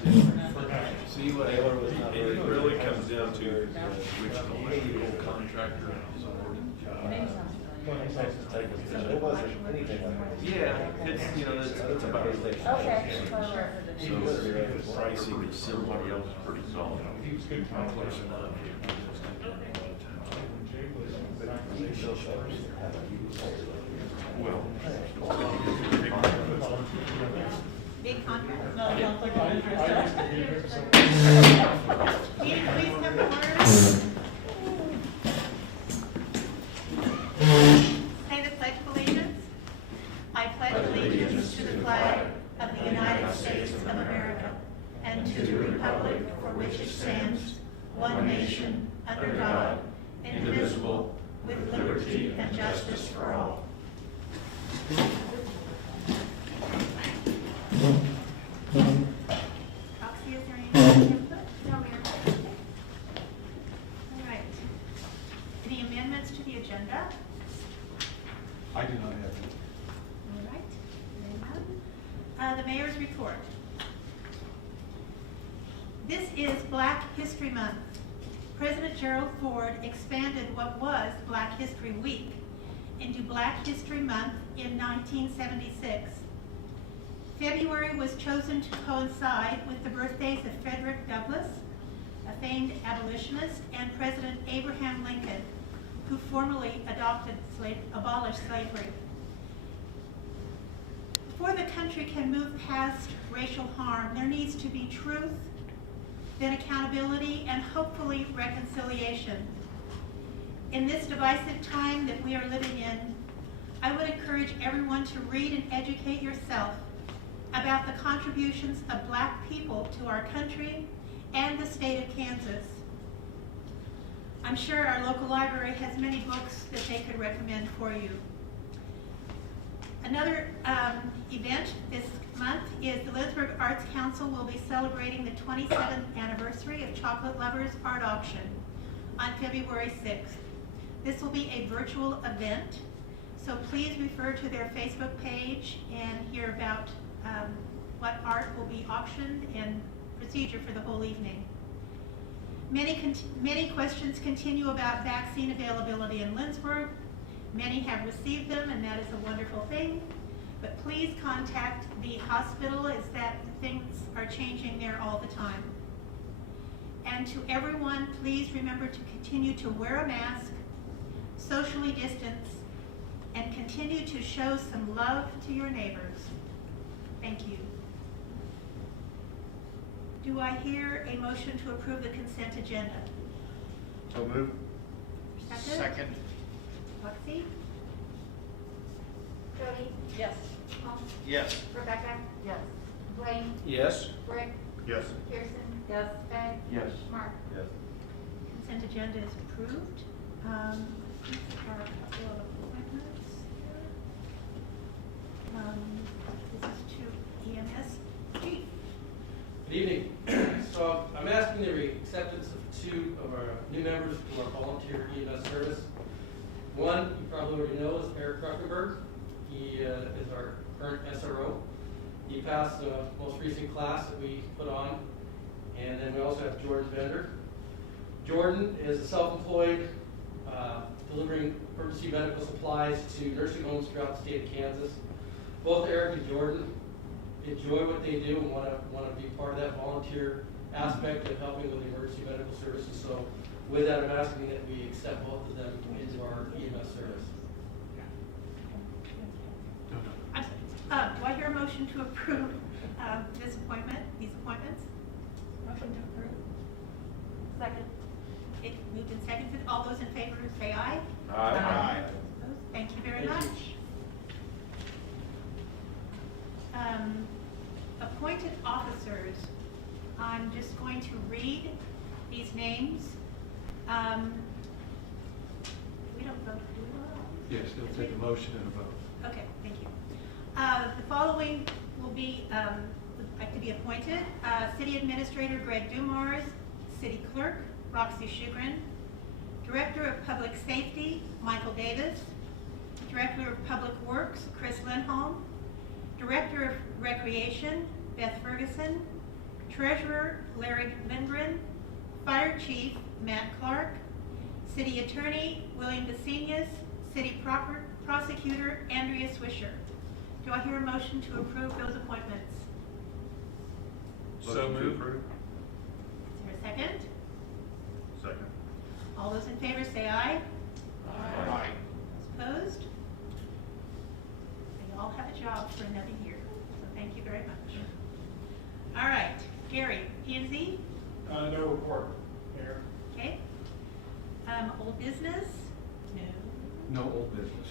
See what it really comes down to which electrical contractor is awarded. It wasn't anything like that. Yeah, it's about a relationship. Okay. So the pricing is somebody else is pretty solid. Close enough. Well. Big contract. No, conflict of interest. Can you please come forward? Say the Pledge of Allegiance. I pledge allegiance to the flag of the United States of America and to the republic for which it stands, one nation, under God, indivisible, with liberty and justice for all. Roxy, is there any input? No, Mayor. All right. Any amendments to the agenda? I do not have it. All right. Hearing none. The mayor's report. This is Black History Month. President Gerald Ford expanded what was Black History Week into Black History Month in 1976. February was chosen to coincide with the birthdays of Frederick Douglass, a famed abolitionist, and President Abraham Lincoln, who formally abolished slavery. Before the country can move past racial harm, there needs to be truth, then accountability, and hopefully reconciliation. In this divisive time that we are living in, I would encourage everyone to read and educate yourself about the contributions of Black people to our country and the state of Kansas. I'm sure our local library has many books that they could recommend for you. Another event this month is the Lindsborg Arts Council will be celebrating the 27th anniversary of Chocolate Lovers Art Auction on February 6th. This will be a virtual event, so please refer to their Facebook page and hear about what art will be auctioned and procedure for the whole evening. Many questions continue about vaccine availability in Lindsborg. Many have received them, and that is a wonderful thing. But please contact the hospital, as that things are changing there all the time. And to everyone, please remember to continue to wear a mask, socially distance, and continue to show some love to your neighbors. Thank you. Do I hear a motion to approve the consent agenda? So move. Second. Roxy? Jody? Yes. Tom? Yes. Rebecca? Yes. Blaine? Yes. Rick? Yes. Pearson? Yes. Ben? Yes. Mark? Yes. Consent agenda is approved. These are a couple of appointments here. This is to EMS. Chief. Good evening. So I'm asking the acceptance of two of our new members to our volunteer EMS service. One, you probably already know, is Eric Kruckenberg. He is our current SRO. He passed the most recent class that we put on. And then we also have Jordan Bender. Jordan is a self-employed, delivering emergency medical supplies to nursing homes throughout the state of Kansas. Both Eric and Jordan enjoy what they do and want to be part of that volunteer aspect of helping with the emergency medical services. So with that, I'm asking that we accept both of them into our EMS service. Do I hear a motion to approve these appointments? Motion to approve. Second. It moved and seconded. All those in favor say aye. Aye. Opposed? Thank you very Thank much. you. Appointed officers. I'm just going to read these names. We don't vote, do we vote? Yes, they'll take a motion and a vote. Okay, thank you. The following will be, would like to be appointed. City Administrator Greg Dumars, City Clerk Roxy Shugren, Director of Public Safety Michael Davis, Director of Public Works Chris Lindholm, Director of Recreation Beth Ferguson, Treasurer Larry Lindgren, Fire Chief Matt Clark, City Attorney William DeSenius, City Prosecutor Andrea Swisher. Do I hear a motion to approve those appointments? So Motion to moved. approve. Is there a second? Second. All those in favor say aye. Aye. Those opposed? They all have a job for another year, so thank you very much. All right, Gary, P&Z, No report, Mayor. okay. Old business? No. No old business.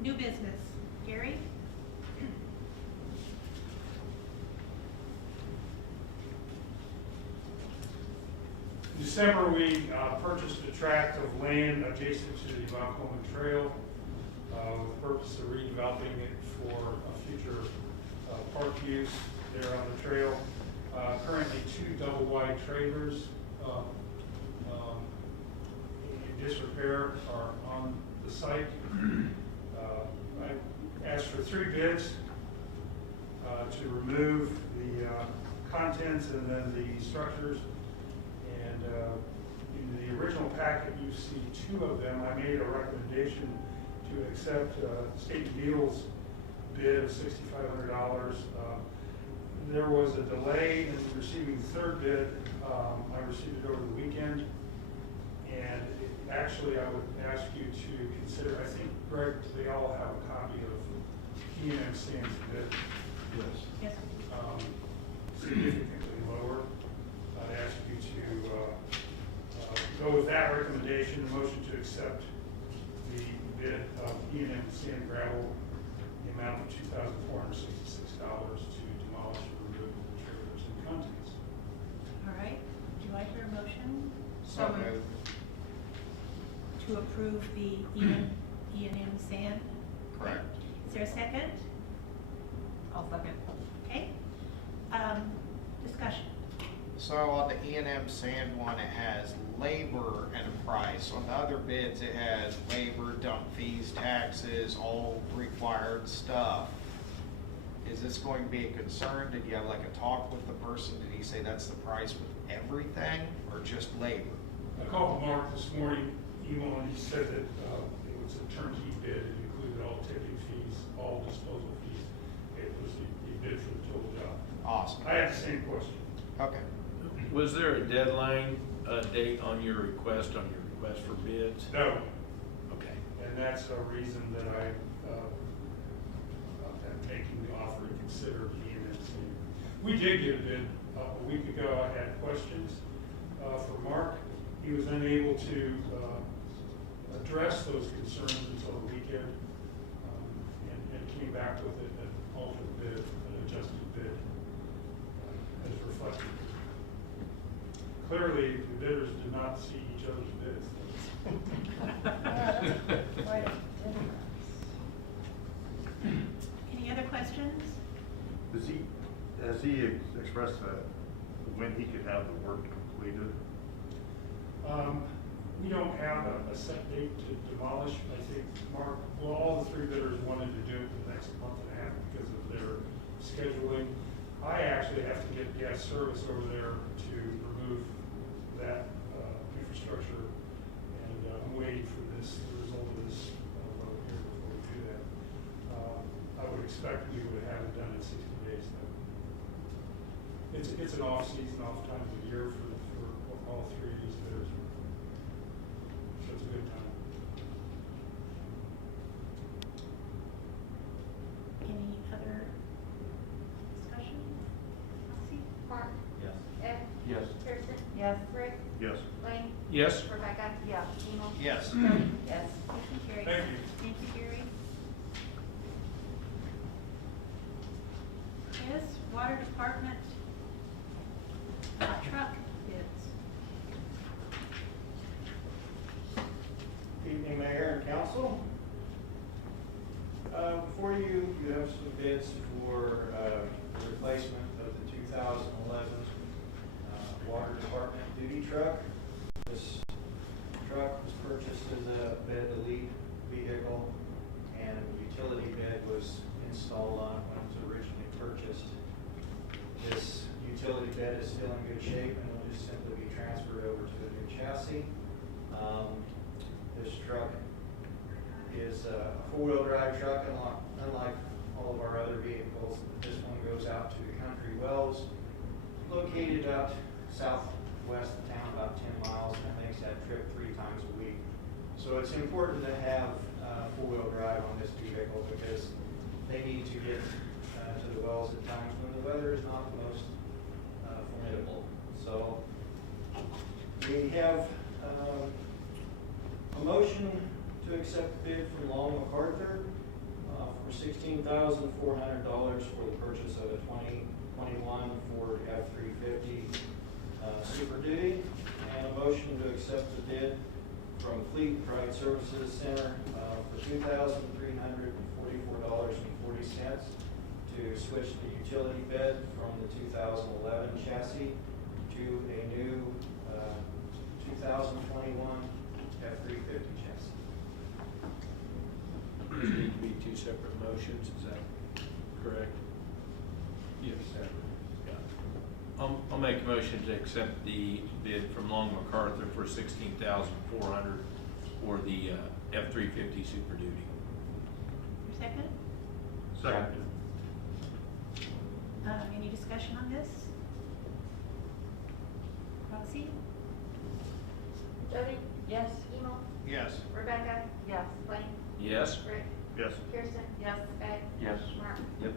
New business, Gary? In December, we purchased a tract of land adjacent to the Mount Coleman Trail with the purpose of redeveloping it for a future park use there on the trail. Currently, 2 double-wide trailers in disrepair are on the site. I asked for 3 bids to remove the contents and then the structures. And in the original packet, you see 2 of them. I made a recommendation to accept State and Beal's bid of $6,500. There was a delay in receiving the 3rd bid. I received it over the weekend. And actually, I would ask you to consider, I think, Greg, they all have a copy of E&M Sand's bid. Yes. Yes. Significantly lower. I'd ask you to go with that recommendation, the motion to accept the bid of E&M Sand and Gravel, the amount of $2,466 to demolish and remove the trailers and contents. All right, do I hear a motion? So moved. To approve the E&M Sand? Correct. Is there a second? I'll second. Okay. Discussion. So on the E&M Sand one, it has labor and a price. On the other bids, it has labor, dump fees, taxes, all required stuff. Is this going to be a concern? Did you have like a talk with the person? Did he say that's the price with everything or just labor? I called Mark this morning, email, and he said that it was a turnkey bid. It included all tipping fees, all disposal fees. It was the bid for the total job. Awesome. I had the same question. Okay. Was there a deadline date on your request for bids? No, Okay. and that's a reason that I am making the offer to consider E&M Sand. We did get a bid a week ago. I had questions for Mark. He was unable to address those concerns until the weekend, and came back with an altered bid, an adjusted bid, as reflected. Clearly, the bidders did not see each other's bids. Any other questions? Has he expressed when he could have the work completed? We don't have a set date to demolish. I think Mark, well, all the 3 bidders wanted to do it in the next month and a half because of their scheduling. I actually have to get gas service over there to remove that infrastructure, and I'm waiting for the result of this vote here before we do that. I would expect we would have it done in 60 days though. It's an off-season, off time of the year for all 3 of these bidders. So it's a good time. Any other discussion? Elsie? Mark? Yes. Ed? Yes. Kirsten? Yes. Rick? Yes. Lane? Yes. Rebecca? Yeah. Emo? Yes. Jody? Yes. Motion carries. Thank you. Thank you, Gary. Yes, Water Department truck bids. Evening, Mayor and Council. Before you have some bids for the replacement of the 2011 Water Department duty truck. This truck was purchased as a bed elite vehicle, and utility bed was installed on it when it was originally purchased. This utility bed is still in good shape and will just simply be transferred over to the new chassis. This truck is a four-wheel drive truck, unlike all of our other vehicles. This one goes out to the country wells, located out southwest of town, about 10 miles, and it makes that trip 3 times a week. So it's important to have four-wheel drive on this vehicle because they need to get to the wells at times when the weather is not the most formidable. So we have a motion to accept the bid from Long MacArthur for $16,400 for the purchase of a 2021 Ford F-350 Super Duty, and a motion to accept the bid from Fleet Pride Services Center for $2,344.40 to switch the utility bed from the 2011 chassis to a new 2021 F-350 chassis. These need to be 2 separate motions, is that correct? Yes. Yeah. I'll make a motion to accept the bid from Long MacArthur for $16,400 for the F-350 Super Duty. Your second? Second. Any discussion on this? Roxy? Jody? Yes. Emo? Yes. Rebecca? Yes. Blaine? Yes? Rick? Yes. Kirsten? Yes. Ed? Yes. Mark? Yep.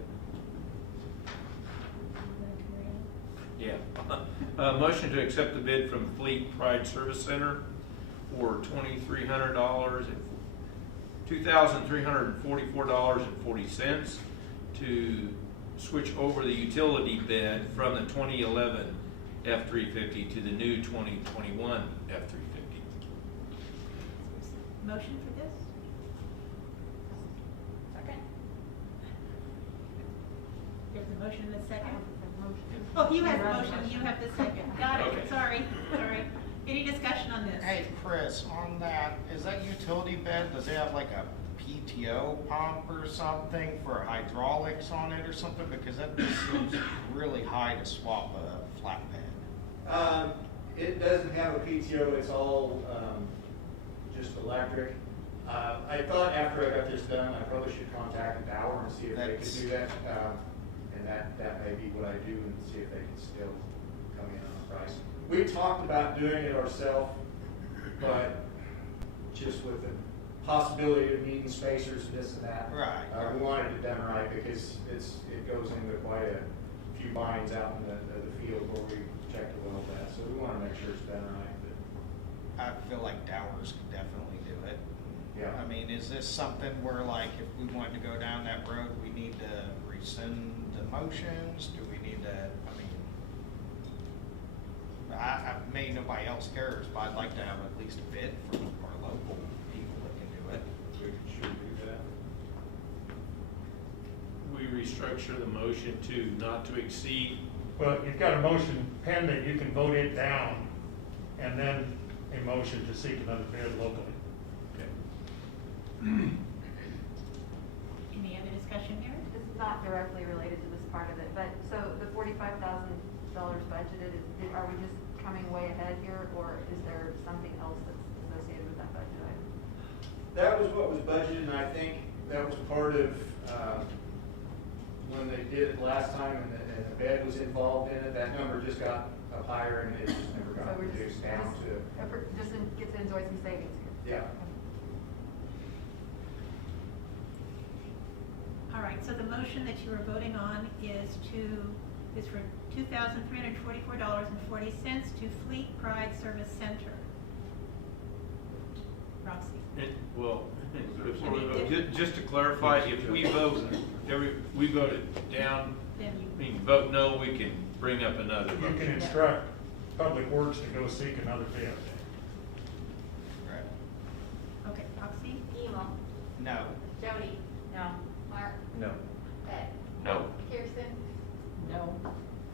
Yeah. Motion to accept the bid from Fleet Pride Service Center for $2,300 and $2,344.40 to switch over the utility bed from the 2011 F-350 to the new 2021 F-350. Motion for this? Second? There's a motion and a second? Oh, you have the motion, you have the second. Got it, Okay. sorry. Any discussion on this? Hey, Chris, on that, is that utility bed, does it have like a PTO pump or something for hydraulics on it or something? Because that just seems really high to swap a flatbed. It doesn't have a PTO, it's all just electric. I thought after I got this done, I probably should contact Dower and see if they could do that. And that may be what I do, and see if they can still come in on the price. We talked about doing it ourselves, but just with the possibility of needing spacers, this and that. Right. We wanted it done right because it goes into quite a few binds out in the field where we check the well that. So we want to make sure it's done right. But I feel like Dowers could definitely do it. yeah. I mean, is this something where, like, if we wanted to go down that road, we need to rescind the motions? Do we need to, I mean, maybe nobody else cares, but I'd like to have at least a bid from our local people that can do it. We should do that. We restructure the motion to not to exceed. Well, you've got a motion pending, you can vote it down, and then a motion to seek another bid locally. Okay. Any other discussion here? This is not directly related to this part of it, but, so the $45,000 budgeted, are we just coming way ahead here, or is there something else that's associated with that budget item? That was what was budgeted, and I think that was part of, when they did it last time and the bed was involved in it, that number just got up higher and it just never So got we're reduced down to, get to enjoy some savings here. yeah. All right, so the motion that you are voting on is for $2,344.40 to Fleet Pride Service Center. Roxy? Well, before we vote, just to clarify, if we vote, we vote it down, Then I mean, vote no, we can bring up another You can motion. instruct Public Works to go seek another bid. Right. Okay, Roxy? Emo? No. Jody? No. Mark? No. Ed? No. Kirsten? No.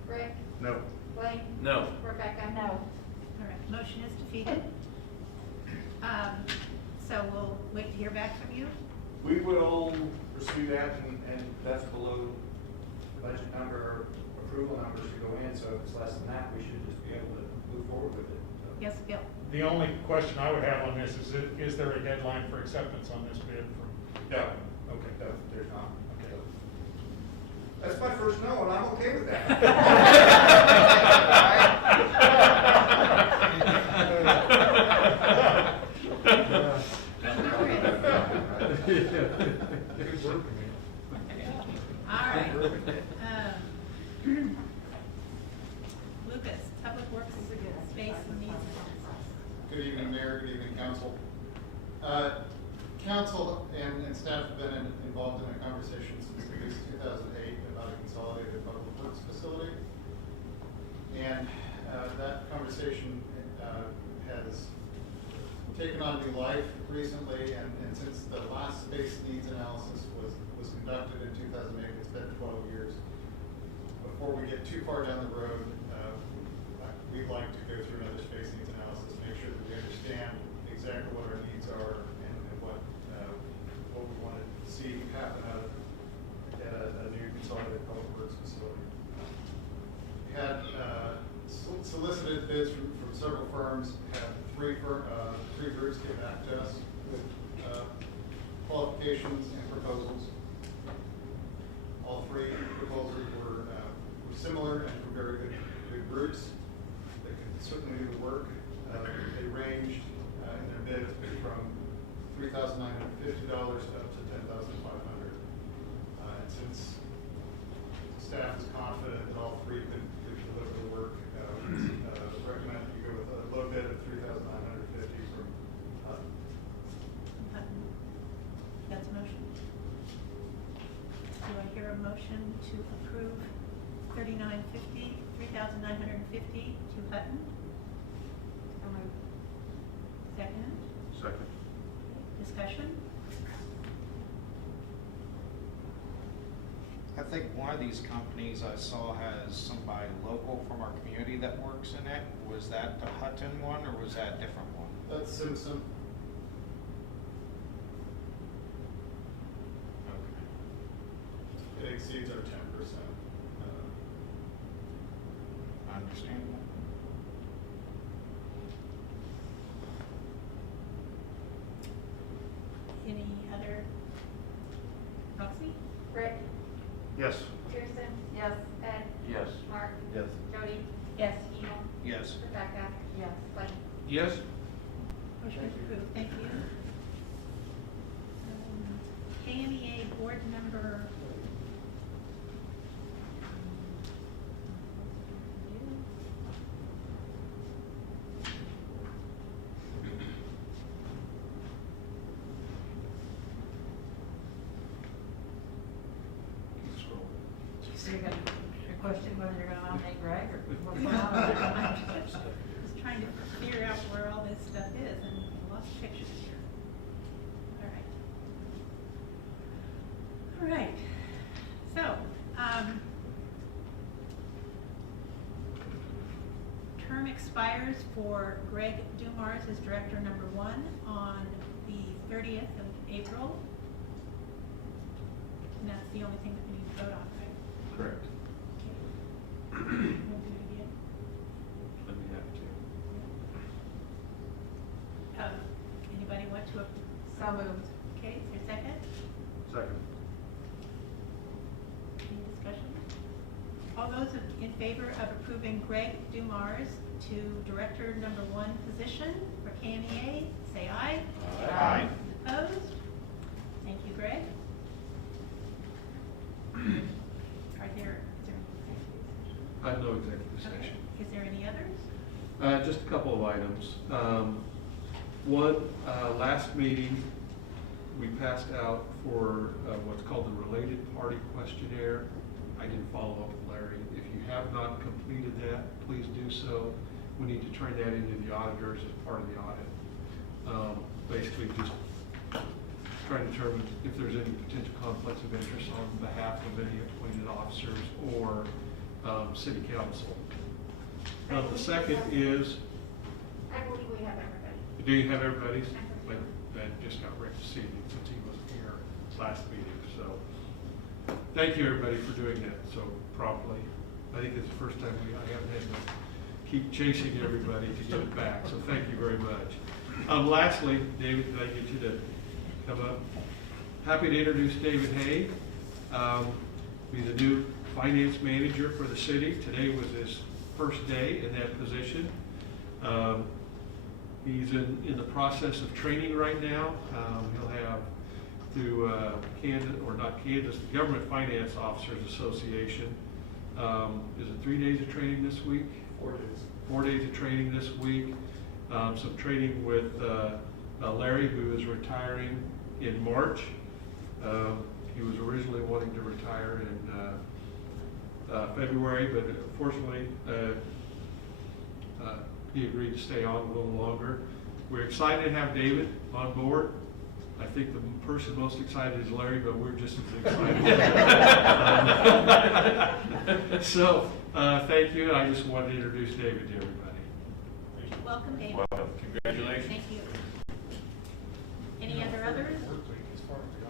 Rick? No. Blaine? No. Rebecca? No. All right, motion is defeated. So we'll wait to hear back from you. We will pursue that, and that's below the budget number, approval numbers to go in, so if it's less than that, we should just be able to move forward with it. So. Yes, Bill? The only question I would have on this is there a deadline for acceptance on this bid from? No. Okay. No, there's not. Okay. That's my first no, and I'm okay with that. Good work, man. All right. Lucas, Public Works, Space and Needs. Good evening, Mayor. Good evening, Council. Council and staff have been involved in a conversation since at least 2008 about a consolidated public works facility. And that conversation has taken on new life recently, and since the last space needs analysis was conducted in 2008, it's been 12 years. Before we get too far down the road, we'd like to go through another space needs analysis, make sure that we understand exactly what our needs are and what we want to see happen at a new consolidated public works facility. We had solicited bids from several firms, had three groups get back to us with qualifications and proposals. All three proposals were similar and from very good groups that could certainly do the work. They ranged in their bids from $3,950 up to $10,500. And since staff is confident that all three could deliver the work, recommend that you go with a low bid of $3,950 from That's a motion. Do I hear a motion to approve $3,950 to Hutton? So moved. Second? Second. Discussion? I think one of these companies I saw has somebody local from our community that works in it. Was that the Hutton one, or was that a different one? That's Simpson. Okay. It exceeds our 10%. Understandable. Any other? Roxy? Rick, Yes. Kirsten, Yes. Ed, Yes. Mark, Yes. Jody, Yes. Eno, Yes. Rebecca, Yes. Glenn. Yes? Motion approved, thank you. KMEA Board Member. So you're gonna question whether you're gonna nominate Greg or what's going on? Just trying to figure out where all this stuff is, and I lost pictures here. All right. So, term expires for Greg Dumars as Director Number 1 on the 30th of April. And that's the only thing that we need to vote on, right? Correct. Okay. We'll do it again. Let me have to. Anybody want to? So moved. Okay, is there a second? Second. Any discussion? All those in favor of approving Greg Dumars to Director Number 1 position for KMEA, say aye. Aye. Opposed? Thank you, Greg. I have no executive session. Is there any others? Just a couple of items. One, last meeting, we passed out for what's called the related party questionnaire. I didn't follow up with Larry. If you have not completed that, please do so. We need to turn that into the auditors as part of the audit. Basically, just trying to determine if there's any potential conflicts of interest on behalf of any appointed officers or city council. The second is, I believe we have everybody. do you have everybody's? But Ben just got Rick to see me since he wasn't here last meeting, so thank you everybody for doing that so promptly. I think it's the first time I haven't had to keep chasing everybody to get it back, so thank you very much. Lastly, David, did I get you to come up? Happy to introduce David Hay. He's a new finance manager for the city. Today was his first day in that position. He's in the process of training right now. He'll have through the Government Finance Officers Association. Is it 3 days of training this week? 4 days. 4 days of training this week. Some training with Larry, who is retiring in March. He was originally wanting to retire in February, but unfortunately, he agreed to stay on a little longer. We're excited to have David on board. I think the person most excited is Larry, but we're just as excited. So, thank you. I just wanted to introduce David to everybody. Welcome, David. Well, congratulations. Thank you. Any other others?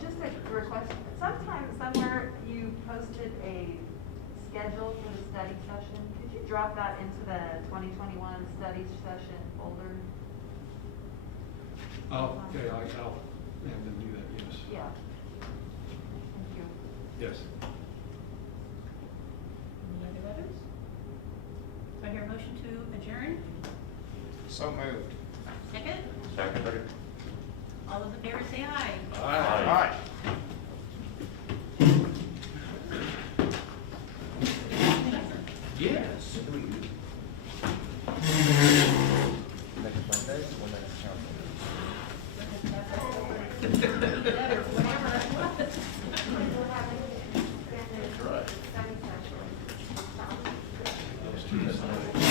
Just a request, sometime, somewhere, you posted a schedule for the study session. Could you drop that into the 2021 study session folder? Oh, okay, I'll have them do that, yes. Yeah. Thank you. Yes. Any other others? Do I hear a motion to adjourn? So moved. Second? Second. All those in favor say aye. Aye. Aye.